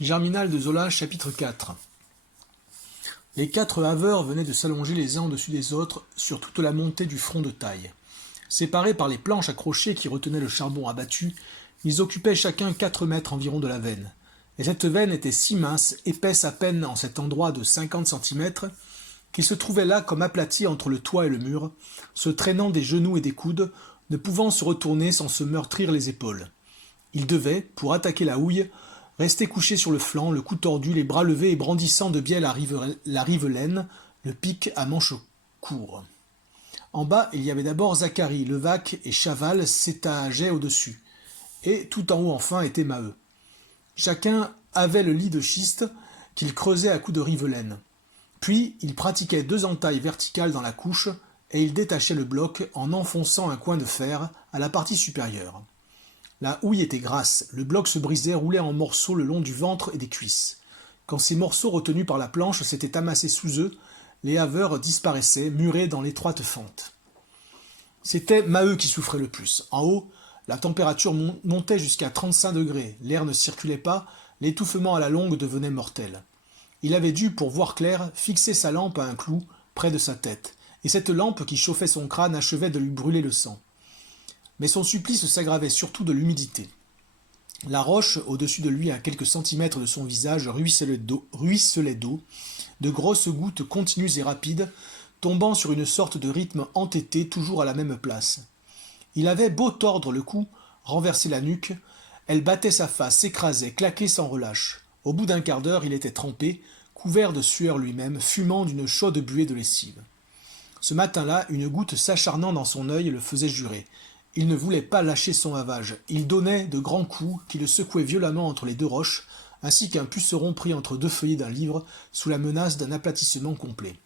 Germinal de Zola, chapitre 4. Les 4 haveurs venaient de s'allonger les uns au-dessus des autres sur toute la montée du front de taille. Séparés par les planches accrochées qui retenaient le charbon abattu, ils occupaient chacun 4 mètres environ de la veine. Et cette veine était si mince, épaisse à peine en cet endroit de 50 centimètres, qu'ils se trouvaient là comme aplatis entre le toit et le mur, se traînant des genoux et des coudes, ne pouvant se retourner sans se meurtrir les épaules. Ils devaient, pour attaquer la houille, rester couchés sur le flanc, le cou tordu, les bras levés et brandissant de biais la rivelaine, le pic à manche court. En bas, il y avait d'abord Zacharie, Levaque et Chaval s'étageaient au-dessus. Et tout en haut enfin était Maheu. Chacun avait le lit de schiste qu'il creusait à coups de rivelaine. Puis, il pratiquait 2 entailles verticales dans la couche, et il détachait le bloc en enfonçant un coin de fer à la partie supérieure. La houille était grasse, le bloc se brisait, roulait en morceaux le long du ventre et des cuisses. Quand ces morceaux retenus par la planche s'étaient amassés sous eux, les haveurs disparaissaient, murés dans l'étroite fente. C'était Maheu qui souffrait le plus. En haut, la température montait jusqu'à 35 degrés, l'air ne circulait pas, l'étouffement à la longue devenait mortel. Il avait dû, pour voir clair, fixer sa lampe à un clou près de sa tête, et cette lampe qui chauffait son crâne achevait de lui brûler le sang. Mais son supplice s'aggravait surtout de l'humidité. La roche, au-dessus de lui à quelques centimètres de son visage, ruisselait d'eau, de grosses gouttes continues et rapides, tombant sur une sorte de rythme entêté toujours à la même place. Il avait beau tordre le cou, renverser la nuque, elle battait sa face, s'écrasait, claquait sans relâche. Au bout d'un quart d'heure, il était trempé, couvert de sueur lui-même, fumant d'une chaude buée de lessive. Ce matin-là, une goutte s'acharnant dans son œil le faisait jurer. Il ne voulait pas lâcher son havage. Il donnait de grands coups qui le secouaient violemment entre les 2 roches, ainsi qu'un puceron pris entre 2 feuillets d'un livre, sous la menace d'un aplatissement complet.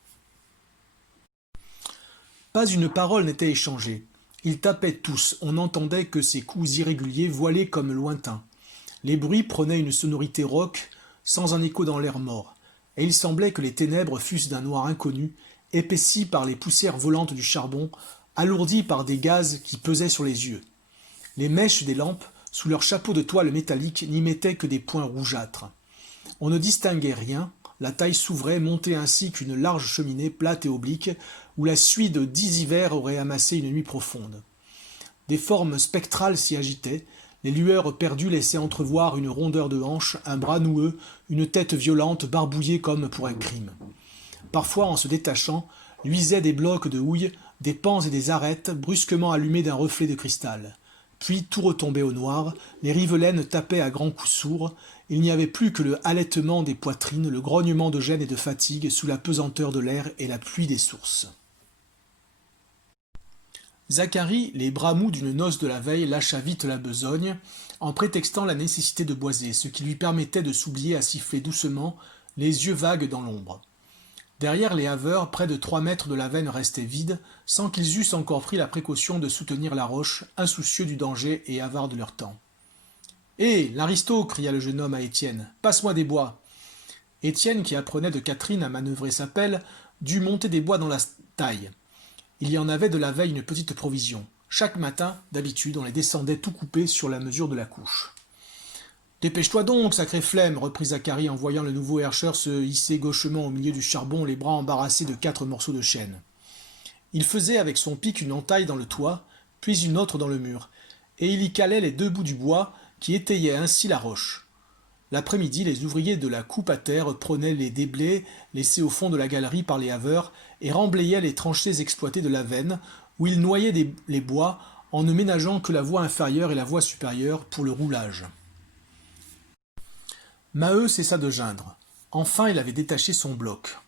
Pas une parole n'était échangée. Ils tapaient tous, on n'entendait que ces coups irréguliers voilés comme lointains. Les bruits prenaient une sonorité rauque, sans un écho dans l'air mort, et il semblait que les ténèbres fussent d'un noir inconnu, épaissis par les poussières volantes du charbon, alourdis par des gaz qui pesaient sur les yeux. Les mèches des lampes, sous leurs chapeaux de toile métallique, n'y mettaient que des points rougeâtres. On ne distinguait rien, la taille s'ouvrait, montait ainsi qu'une large cheminée plate et oblique, où la suie de 10 hivers aurait amassé une nuit profonde. Des formes spectrales s'y agitaient, les lueurs perdues laissaient entrevoir une rondeur de hanche, un bras noueux, une tête violente, barbouillée comme pour un crime. Parfois, en se détachant, luisaient des blocs de houille, des pans et des arêtes, brusquement allumés d'un reflet de cristal. Puis tout retombait au noir, les rivelaines tapaient à grands coups sourds, il n'y avait plus que le halètement des poitrines, le grognement de gêne et de fatigue sous la pesanteur de l'air et la pluie des sources. Zacharie, les bras mous d'une noce de la veille, lâcha vite la besogne, en prétextant la nécessité de boiser, ce qui lui permettait de s'oublier à siffler doucement, les yeux vagues dans l'ombre. Derrière les haveurs, près de 3 mètres de la veine restait vide, sans qu'ils eussent encore pris la précaution de soutenir la roche, insoucieux du danger et avares de leur temps. « Hé, l'aristo !» cria le jeune homme à Étienne. « Passe-moi des bois !» Étienne, qui apprenait de Catherine à manœuvrer sa pelle, dut monter des bois dans la taille. Il y en avait de la veille une petite provision. Chaque matin, d'habitude, on les descendait tout coupés sur la mesure de la couche. « Dépêche-toi donc, sacré flemme !» reprit Zacharie en voyant le nouveau herscheur se hisser gauchement au milieu du charbon, les bras embarrassés de 4 morceaux de chêne. Il faisait avec son pic une entaille dans le toit, puis une autre dans le mur, et il y calait les 2 bouts du bois qui étayaient ainsi la roche. L'après-midi, les ouvriers de la coupe à terre prenaient les déblais laissés au fond de la galerie par les haveurs et remblayaient les tranchées exploitées de la veine, où ils noyaient les bois en ne ménageant que la voie inférieure et la voie supérieure pour le roulage. Maheu cessa de geindre. Enfin, il avait détaché son bloc.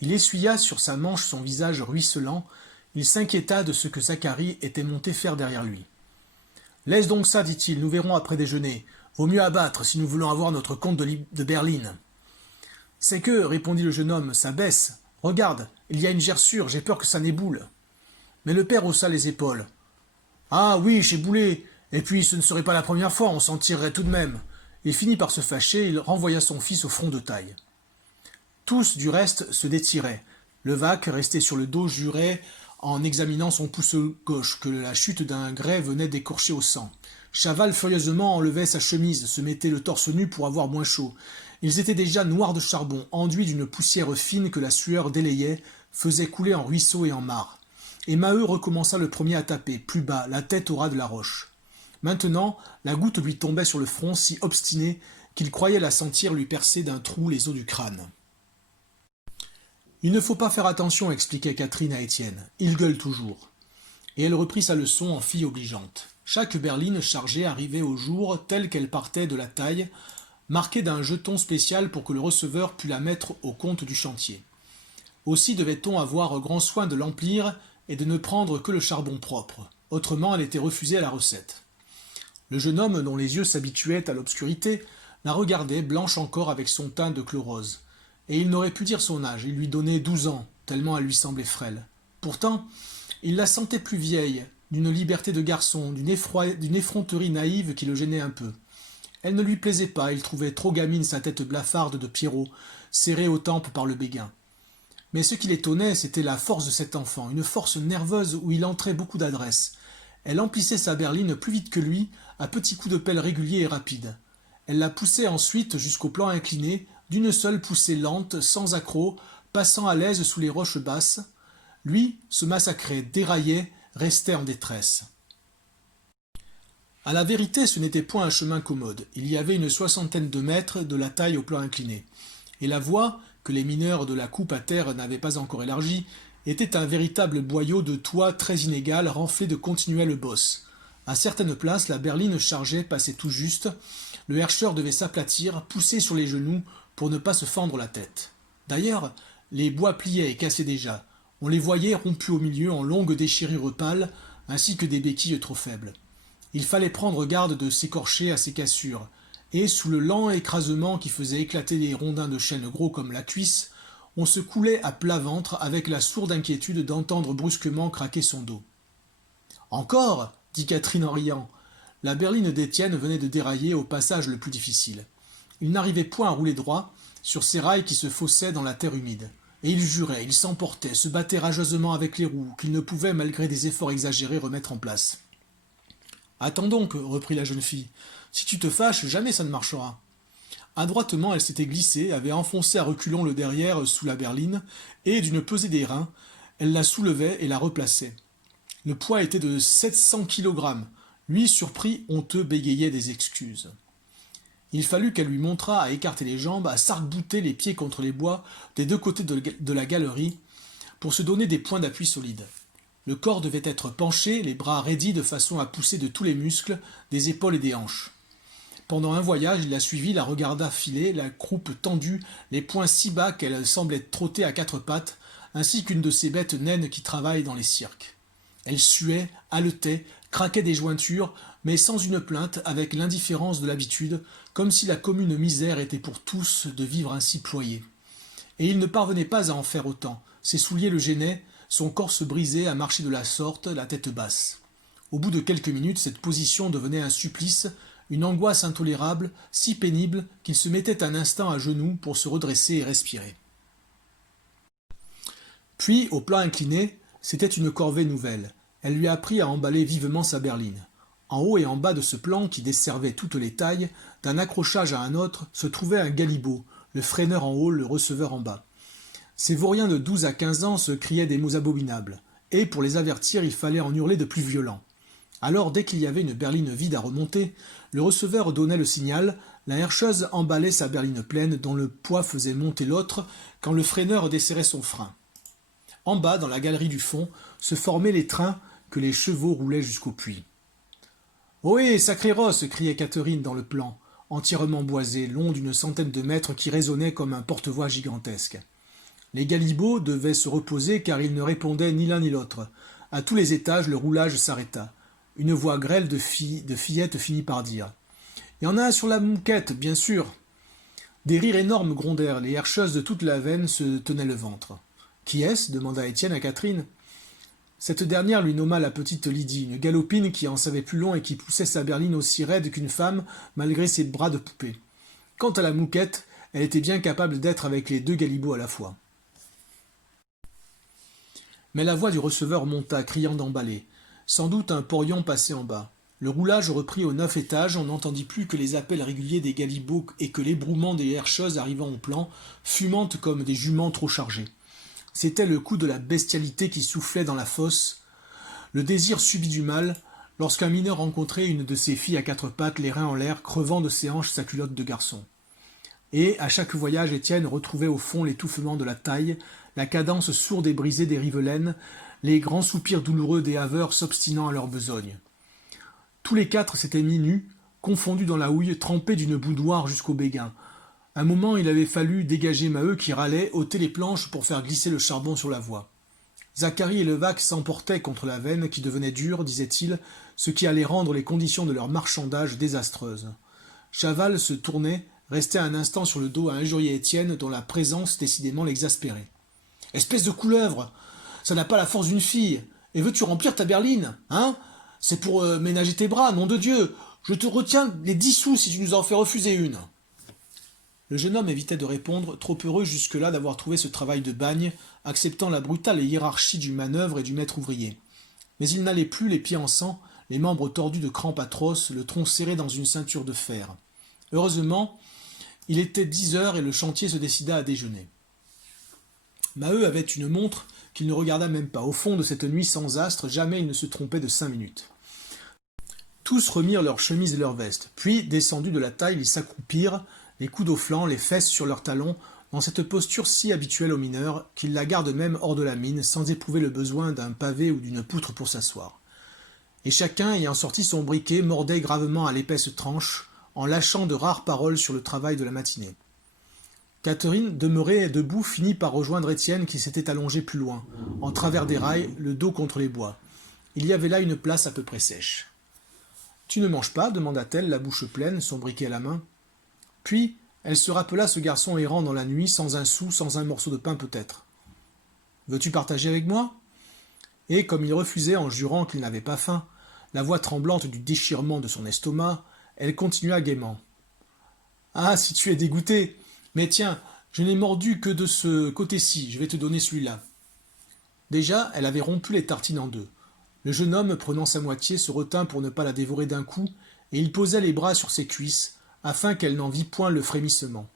Il essuya sur sa manche son visage ruisselant, il s'inquiéta de ce que Zacharie était monté faire derrière lui. « Laisse donc ça, dit-il, nous verrons après déjeuner. Vaut mieux abattre si nous voulons avoir notre compte de berline. »« C'est que, répondit le jeune homme, ça baisse. Regarde, il y a une gerçure, j'ai peur que ça n'éboule. » Mais le père haussa les épaules. « Ah oui, chez Boulet, et puis ce ne serait pas la première fois, on s'en tirerait tout de même. » Et finit par se fâcher, il renvoya son fils au front de taille. Tous, du reste, se détiraient. Levaque, resté sur le dos, jurait, en examinant son pouce gauche, que la chute d'un grès venait d'écorcher au sang. Chaval furieusement enlevait sa chemise, se mettait le torse nu pour avoir moins chaud. Ils étaient déjà noirs de charbon, enduits d'une poussière fine que la sueur délayait, faisait couler en ruisseaux et en mares. Et Maheu recommença le premier à taper, plus bas, la tête au ras de la roche. Maintenant, la goutte lui tombait sur le front si obstinée qu'il croyait la sentir lui percer d'un trou les os du crâne. « Il ne faut pas faire attention, expliquait Catherine à Étienne. Il gueule toujours. » Et elle reprit sa leçon en fille obligeante. Chaque berline chargée arrivait au jour telle qu'elle partait de la taille, marquée d'un jeton spécial pour que le receveur pût la mettre au compte du chantier. Aussi devait-on avoir grand soin de l'emplir et de ne prendre que le charbon propre. Autrement, elle était refusée à la recette. Le jeune homme, dont les yeux s'habituaient à l'obscurité, la regardait, blanche encore avec son teint de chlorose. Et il n'aurait pu dire son âge, il lui donnait 12 ans, tellement elle lui semblait frêle. Pourtant, il la sentait plus vieille, d'une liberté de garçon, d'une effronterie naïve qui le gênait un peu. Elle ne lui plaisait pas, il trouvait trop gamine sa tête blafarde de Pierrot, serrée aux tempes par le béguin. Mais ce qui l'étonnait, c'était la force de cet enfant, une force nerveuse où il entrait beaucoup d'adresse. Elle emplissait sa berline plus vite que lui, à petits coups de pelle réguliers et rapides. Elle la poussait ensuite jusqu'au plan incliné, d'une seule poussée lente, sans accroc, passant à l'aise sous les roches basses. Lui se massacrait, déraillait, restait en détresse. À la vérité, ce n'était point un chemin commode. Il y avait une 60aine de mètres de la taille au plan incliné. Et la voie, que les mineurs de la coupe à terre n'avaient pas encore élargie, était un véritable boyau de toit très inégal, renflé de continuelles bosses. À certaines places, la berline chargée passait tout juste. Le herscheur devait s'aplatir, pousser sur les genoux, pour ne pas se fendre la tête. D'ailleurs, les bois pliaient et cassaient déjà. On les voyait rompus au milieu en longues déchirures pâles, ainsi que des béquilles trop faibles. Il fallait prendre garde de s'écorcher à ces cassures, et sous le lent écrasement qui faisait éclater les rondins de chêne gros comme la cuisse, on se coulait à plat ventre avec la sourde inquiétude d'entendre brusquement craquer son dos. « Encore !» dit Catherine en riant. La berline d'Étienne venait de dérailler au passage le plus difficile. Il n'arrivait point à rouler droit sur ces rails qui se faussaient dans la terre humide. Et il jurait, il s'emportait, se battait rageusement avec les roues, qu'il ne pouvait, malgré des efforts exagérés, remettre en place. « Attends donc, reprit la jeune fille. Si tu te fâches, jamais ça ne marchera. » Adroitement, elle s'était glissée, avait enfoncé à reculons le derrière sous la berline, et, d'une pesée des reins, elle la soulevait et la replaçait. Le poids était de 700 kilogrammes. Lui, surpris, honteux, bégayait des excuses. Il fallut qu'elle lui montrât à écarter les jambes, à s'arc-bouter les pieds contre les bois des deux côtés de la galerie, pour se donner des points d'appui solides. Le corps devait être penché, les bras raidis de façon à pousser de tous les muscles, des épaules et des hanches. Pendant un voyage, il la suivit, la regarda filer, la croupe tendue, les poings si bas qu'elle semblait trotter à quatre pattes, ainsi qu'une de ces bêtes naines qui travaillent dans les cirques. Elle suait, haletait, craquait des jointures, mais sans une plainte, avec l'indifférence de l'habitude, comme si la commune misère était pour tous de vivre ainsi ployé. Et il ne parvenait pas à en faire autant. Ses souliers le gênaient, son corps se brisait à marcher de la sorte, la tête basse. Au bout de quelques minutes, cette position devenait un supplice, une angoisse intolérable, si pénible qu'il se mettait un instant à genoux pour se redresser et respirer. Puis, au plan incliné, c'était une corvée nouvelle. Elle lui apprit à emballer vivement sa berline. En haut et en bas de ce plan, qui desservait toutes les tailles, d'un accrochage à un autre, se trouvait un galibot, le freineur en haut, le receveur en bas. Ces vauriens de 12 à 15 ans se criaient des mots abominables, et pour les avertir, il fallait en hurler de plus violents. Alors, dès qu'il y avait une berline vide à remonter, le receveur donnait le signal, la herscheuse emballait sa berline pleine, dont le poids faisait monter l'autre, quand le freineur desserrait son frein. En bas, dans la galerie du fond, se formaient les trains que les chevaux roulaient jusqu'au puits. « Ohé, sacré rosse !» criait Catherine dans le plan, entièrement boisé, long d'une centaine de mètres qui résonnait comme un porte-voix gigantesque. Les galibots devaient se reposer car ils ne répondaient ni l'un ni l'autre. À tous les étages, le roulage s'arrêta. Une voix grêle de fillette finit par dire « Il y en a un sur la mouquette, bien sûr !» Des rires énormes grondèrent, les herscheuses de toute la veine se tenaient le ventre. « Qui est-ce » demanda Étienne à Catherine. Cette dernière lui nomma la petite Lydie, une galopine qui en savait plus long et qui poussait sa berline aussi raide qu'une femme, malgré ses bras de poupée. Quant à la mouquette, elle était bien capable d'être avec les deux galibots à la fois. Mais la voix du receveur monta, criant d'emballer. Sans doute un porion passait en bas. Le roulage reprit au 9 étage, on n'entendit plus que les appels réguliers des galibots et que l'ébrouement des herscheuses arrivant au plan, fumantes comme des juments trop chargées. C'était le coup de la bestialité qui soufflait dans la fosse, le désir subit du mal, lorsqu'un mineur rencontrait une de ses filles à quatre pattes, les reins en l'air, crevant de ses hanches sa culotte de garçon. Et, à chaque voyage, Étienne retrouvait au fond l'étouffement de la taille, la cadence sourde et brisée des rivelaines, les grands soupirs douloureux des haveurs s'obstinant à leur besogne. Tous les quatre s'étaient mis nus, confondus dans la houille, trempés d'une boudoire jusqu'au béguin. Un moment, il avait fallu dégager Maheu qui râlait, ôter les planches pour faire glisser le charbon sur la voie. Zacharie et Levaque s'emportaient contre la veine qui devenait dure, disait-il, ce qui allait rendre les conditions de leur marchandage désastreuses. Chaval se tournait, restait un instant sur le dos à injurier Étienne, dont la présence décidément l'exaspérait. « Espèce de couleuvre! Ça n'a pas la force d'une fille! Et veux-tu remplir ta berline, hein? C'est pour ménager tes bras, nom de Dieu! Je te retiens les 10 sous si tu nous en fais refuser une !» Le jeune homme évitait de répondre, trop heureux jusque-là d'avoir trouvé ce travail de bagne, acceptant la brutale hiérarchie du manœuvre et du maître ouvrier. Mais il n'allait plus, les pieds en sang, les membres tordus de crampes atroces, le tronc serré dans une ceinture de fer. Heureusement, il était 10 heures et le chantier se décida à déjeuner. Maheu avait une montre qu'il ne regarda même pas. Au fond de cette nuit sans astre, jamais il ne se trompait de 5 minutes. Tous remirent leurs chemises et leurs vestes, puis, descendus de la taille, ils s'accroupirent, les coudes aux flancs, les fesses sur leurs talons, dans cette posture si habituelle aux mineurs, qu'ils la gardent même hors de la mine, sans éprouver le besoin d'un pavé ou d'une poutre pour s'asseoir. Et chacun, ayant sorti son briquet, mordait gravement à l'épaisse tranche, en lâchant de rares paroles sur le travail de la matinée. Catherine, demeurée debout, finit par rejoindre Étienne qui s'était allongé plus loin, en travers des rails, le dos contre les bois. Il y avait là une place à peu près sèche. « Tu ne manges pas » demanda-t-elle, la bouche pleine, son briquet à la main. Puis, elle se rappela ce garçon errant dans la nuit, sans un sou, sans un morceau de pain peut-être. « Veux-tu partager avec moi ?» Et, comme il refusait en jurant qu'il n'avait pas faim, la voix tremblante du déchirement de son estomac, elle continua gaiement. « Ah, si tu es dégoûté! Mais tiens, je n'ai mordu que de ce côté-ci, je vais te donner celui-là. » Déjà, elle avait rompu les tartines en deux. Le jeune homme, prenant sa moitié, se retint pour ne pas la dévorer d'un coup, et il posa les bras sur ses cuisses, afin qu'elle n'en vît point le frémissement.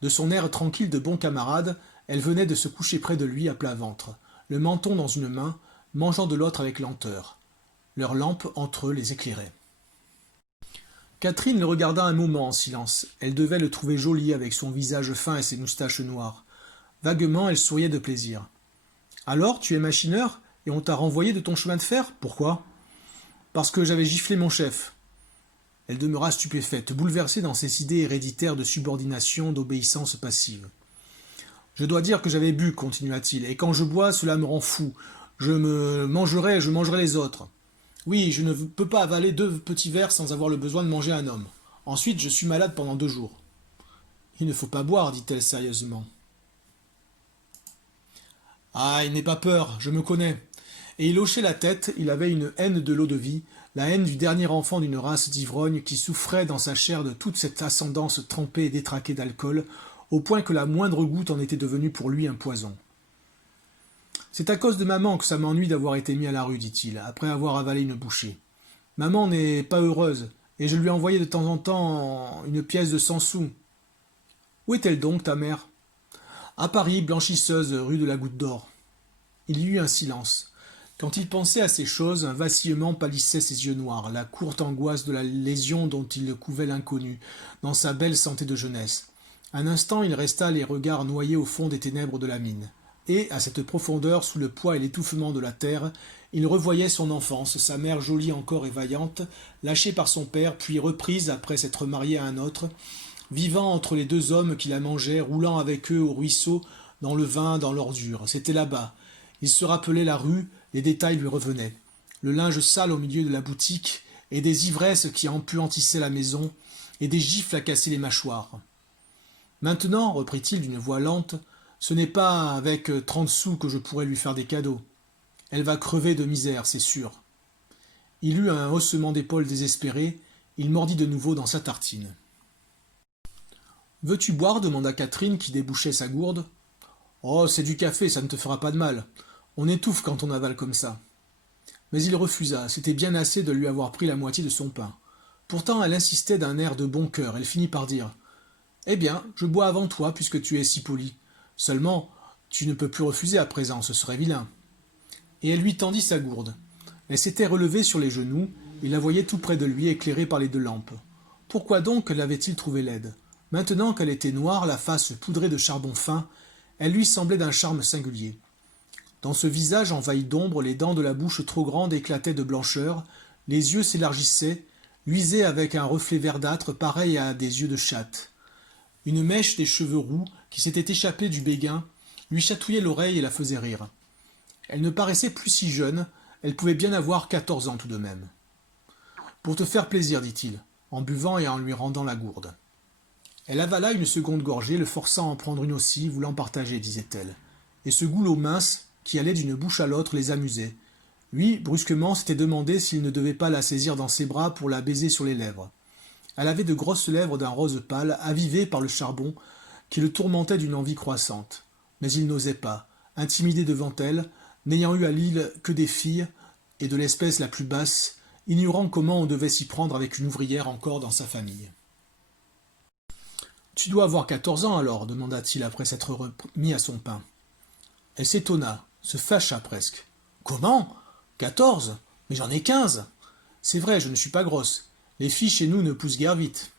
De son air tranquille de bon camarade, elle venait de se coucher près de lui à plat ventre, le menton dans une main, mangeant de l'autre avec lenteur. Leur lampe entre eux les éclairait. Catherine le regarda un moment en silence. Elle devait le trouver joli avec son visage fin et ses moustaches noires. Vaguement, elle souriait de plaisir. « Alors, tu es machineur, et on t'a renvoyé de ton chemin de fer ? Pourquoi ? » ?»« Parce que j'avais giflé mon chef. » Elle demeura stupéfaite, bouleversée dans ses idées héréditaires de subordination, d'obéissance passive. « Je dois dire que j'avais bu, continua-t-il, et quand je bois, cela me rend fou. Je mangerai les autres. Oui, je ne peux pas avaler 2 petits verres sans avoir le besoin de manger un homme. Ensuite, je suis malade pendant 2 jours. »« Il ne faut pas boire, dit-elle sérieusement. »« Ah, il n'est pas peur, je me connais. » Et il hochait la tête, il avait une haine de l'eau-de-vie, la haine du dernier enfant d'une race d'ivrognes qui souffrait dans sa chair de toute cette ascendance trempée et détraquée d'alcool, au point que la moindre goutte en était devenue pour lui un poison. « C'est à cause de maman que ça m'ennuie d'avoir été mis à la rue, dit-il, après avoir avalé une bouchée. Maman n'est pas heureuse, et je lui envoyais de temps en temps une pièce de 100 sous. Où est-elle donc, ta mère ? À Paris, blanchisseuse, rue de la Goutte d'Or. » Il y eut un silence. Quand il pensait à ces choses, un vacillement pâlissait ses yeux noirs, la courte angoisse de la lésion dont il couvait l'inconnu, dans sa belle santé de jeunesse. Un instant, il resta les regards noyés au fond des ténèbres de la mine. Et, à cette profondeur, sous le poids et l'étouffement de la terre, il revoyait son enfance, sa mère jolie encore et vaillante, lâchée par son père, puis reprise après s'être mariée à un autre, vivant entre les 2 hommes qui la mangeaient, roulant avec eux au ruisseau, dans le vin, dans l'ordure. C'était là-bas. Il se rappelait la rue, les détails lui revenaient. Le linge sale au milieu de la boutique, et des ivresses qui empuantissaient la maison, et des gifles à casser les mâchoires. « Maintenant, reprit-il d'une voix lente, ce n'est pas avec 30 sous que je pourrais lui faire des cadeaux. Elle va crever de misère, c'est sûr. » Il eut un haussement d'épaules désespéré, il mordit de nouveau dans sa tartine. « Veux-tu boire » demanda Catherine qui débouchait sa gourde. « Oh, c'est du café, ça ne te fera pas de mal. On étouffe quand on avale comme ça. » Mais il refusa, c'était bien assez de lui avoir pris la moitié de son pain. Pourtant elle insistait d'un air de bon cœur, elle finit par dire « Eh bien, je bois avant toi, puisque tu es si poli. Seulement, tu ne peux plus refuser à présent, ce serait vilain. » Et elle lui tendit sa gourde. Elle s'était relevée sur les genoux, il la voyait tout près de lui, éclairée par les deux lampes. Pourquoi donc l'avait-il trouvée laide? Maintenant qu'elle était noire, la face poudrée de charbon fin, elle lui semblait d'un charme singulier. Dans ce visage envahi d'ombre, les dents de la bouche trop grande éclataient de blancheur, les yeux s'élargissaient, luisaient avec un reflet verdâtre pareil à des yeux de chatte. Une mèche des cheveux roux, qui s'était échappée du béguin, lui chatouillait l'oreille et la faisait rire. Elle ne paraissait plus si jeune, elle pouvait bien avoir 14 ans tout de même. « Pour te faire plaisir, dit-il, en buvant et en lui rendant la gourde. Elle avala une seconde gorgée, le forçant à en prendre une aussi, voulant partager, disait-elle. Et ce goulot mince, qui allait d'une bouche à l'autre, les amusait. Lui, brusquement, s'était demandé s'il ne devait pas la saisir dans ses bras pour la baiser sur les lèvres. Elle avait de grosses lèvres d'un rose pâle, avivées par le charbon, qui le tourmentait d'une envie croissante. Mais il n'osait pas, intimidé devant elle, n'ayant eu à Lille que des filles, et de l'espèce la plus basse, ignorant comment on devait s'y prendre avec une ouvrière encore dans sa famille. « Tu dois avoir 14 ans alors, demanda-t-il après s'être remis à son pain. Elle s'étonna, se fâcha presque. « Comment 14 Mais j'en ai 15. C'est vrai, je ne suis pas grosse. Les filles chez nous ne poussent guère vite. »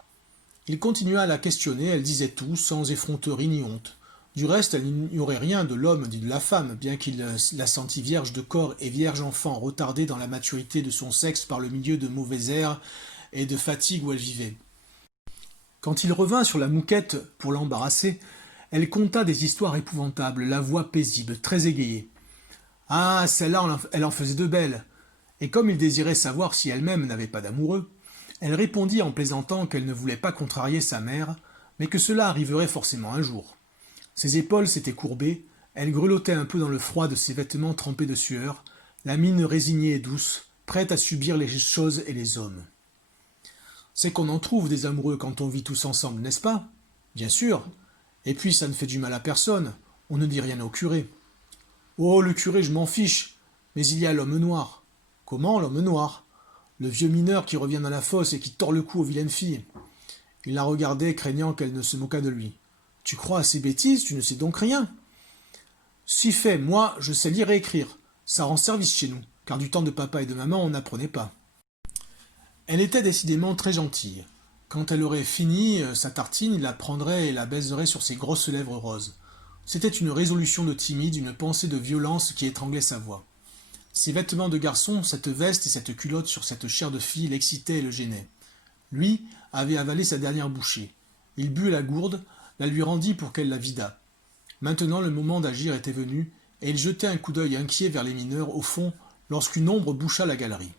Il continua à la questionner, elle disait tout, sans effronterie ni honte. Du reste, elle n'ignorait rien de l'homme ni de la femme, bien qu'il la sentît vierge de corps et vierge enfant, retardée dans la maturité de son sexe par le milieu de mauvais airs et de fatigue où elle vivait. Quand il revint sur la mouquette pour l'embarrasser, elle conta des histoires épouvantables, la voix paisible, très égayée. Ah, celle-là, elle en faisait de belles. Et comme il désirait savoir si elle-même n'avait pas d'amoureux, elle répondit en plaisantant qu'elle ne voulait pas contrarier sa mère, mais que cela arriverait forcément un jour. Ses épaules s'étaient courbées, elle grelottait un peu dans le froid de ses vêtements trempés de sueur, la mine résignée et douce, prête à subir les choses et les hommes. C'est qu'on en trouve des amoureux quand on vit tous ensemble, n'est-ce pas? Bien sûr. Et puis ça ne fait du mal à personne, on ne dit rien au curé. Oh, le curé, je m'en fiche, mais il y a l'homme noir. Comment, l'homme noir? Le vieux mineur qui revient dans la fosse et qui tord le cou aux vilaines filles. Il la regardait, craignant qu'elle ne se moquât de lui. Tu crois à ces bêtises, tu ne sais donc rien. Si fait, moi, je sais lire et écrire. Ça rend service chez nous, car du temps de papa et de maman, on n'apprenait pas. Elle était décidément très gentille. Quand elle aurait fini sa tartine, il la prendrait et la baiserait sur ses grosses lèvres roses. C'était une résolution de timide, une pensée de violence qui étranglait sa voix. Ses vêtements de garçon, cette veste et cette culotte sur cette chair de fille l'excitaient et le gênaient. Lui avait avalé sa dernière bouchée. Il but la gourde, la lui rendit pour qu'elle la vidât. Maintenant le moment d'agir était venu, et il jetait un coup d'œil inquiet vers les mineurs, au fond, lorsqu'une ombre boucha la galerie.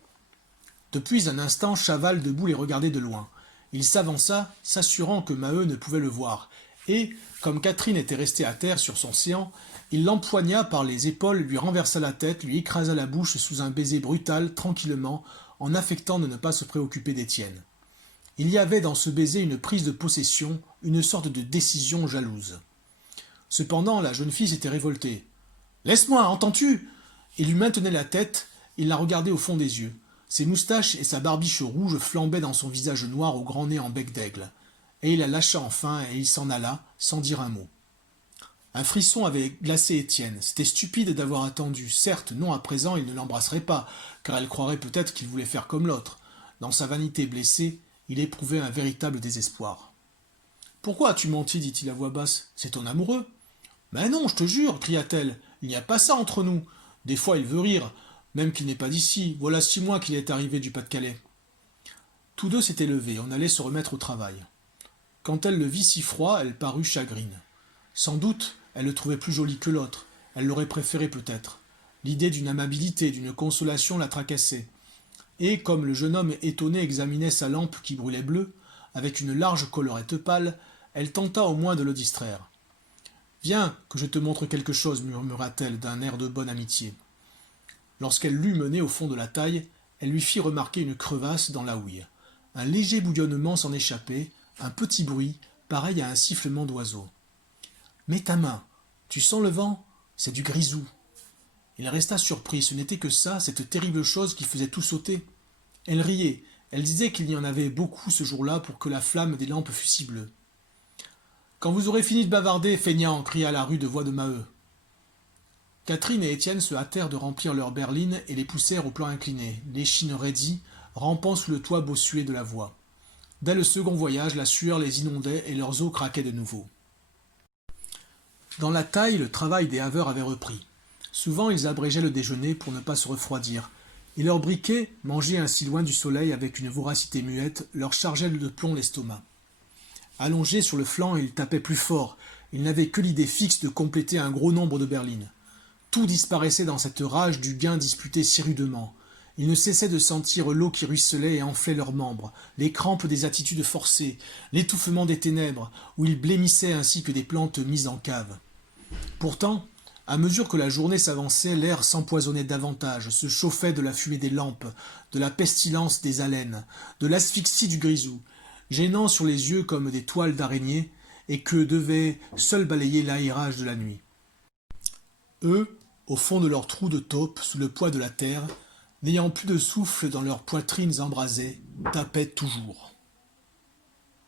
Depuis un instant, Chaval debout les regardait de loin. Il s'avança, s'assurant que Maheu ne pouvait le voir, et, comme Catherine était restée à terre sur son séant, il l'empoigna par les épaules, lui renversa la tête, lui écrasa la bouche sous un baiser brutal, tranquillement, en affectant de ne pas se préoccuper d'Étienne. Il y avait dans ce baiser une prise de possession, une sorte de décision jalouse. Cependant, la jeune fille s'était révoltée. « Laisse-moi, entends-tu » Il lui maintenait la tête, il la regardait au fond des yeux. Ses moustaches et sa barbiche rouge flambaient dans son visage noir au grand nez en bec d'aigle. Et il la lâcha enfin, et il s'en alla, sans dire un mot. Un frisson avait glacé Étienne. C'était stupide d'avoir attendu. Certes, non, à présent, il ne l'embrasserait pas, car elle croirait peut-être qu'il voulait faire comme l'autre. Dans sa vanité blessée, il éprouvait un véritable désespoir. « Pourquoi as-tu menti » dit-il à voix basse. « C'est ton amoureux » ?»« Mais non, je te jure, cria-t-elle. « Il n'y a pas ça entre nous. Des fois, il veut rire, même qu'il n'est pas d'ici. Voilà 6 mois qu'il est arrivé du Pas-de-Calais. » Tous deux s'étaient levés, on allait se remettre au travail. Quand elle le vit si froid, elle parut chagrine. Sans doute, elle le trouvait plus joli que l'autre. Elle l'aurait préféré peut-être. L'idée d'une amabilité, d'une consolation la tracassait. Et, comme le jeune homme étonné examinait sa lampe qui brûlait bleue, avec une large collerette pâle, elle tenta au moins de le distraire. « Viens, que je te montre quelque chose, murmura-t-elle d'un air de bonne amitié. Lorsqu'elle l'eut mené au fond de la taille, elle lui fit remarquer une crevasse dans la houille. Un léger bouillonnement s'en échappait, un petit bruit, pareil à un sifflement d'oiseau. « Mets ta main. Tu sens le vent? C'est du grisou. » Il resta surpris, ce n'était que ça, cette terrible chose qui faisait tout sauter. Elle riait, elle disait qu'il y en avait beaucoup ce jour-là pour que la flamme des lampes fût si bleue. Quand vous aurez fini de bavarder, feignant, cria la rue de voix de Maheu. Catherine et Étienne se hâtèrent de remplir leurs berlines et les poussèrent au plan incliné, l'échine raidie, rampant sous le toit bossué de la voie. Dès le second voyage, la sueur les inondait et leurs os craquaient de nouveau. Dans la taille, le travail des haveurs avait repris. Souvent, ils abrégeaient le déjeuner pour ne pas se refroidir, et leurs briquets, mangés ainsi loin du soleil avec une voracité muette, leur chargeaient de plomb l'estomac. Allongés sur le flanc, ils tapaient plus fort. Ils n'avaient que l'idée fixe de compléter un gros nombre de berlines. Tout disparaissait dans cette rage du gain disputé si rudement. Ils ne cessaient de sentir l'eau qui ruisselait et enflait leurs membres, les crampes des attitudes forcées, l'étouffement des ténèbres, où ils blêmissaient ainsi que des plantes mises en cave. Pourtant, à mesure que la journée s'avançait, l'air s'empoisonnait davantage, se chauffait de la fumée des lampes, de la pestilence des haleines, de l'asphyxie du grisou, gênant sur les yeux comme des toiles d'araignée, et que devait seul balayer l'aérage de la nuit. Eux, au fond de leurs trous de taupe, sous le poids de la terre, n'ayant plus de souffle dans leurs poitrines embrasées, tapaient toujours.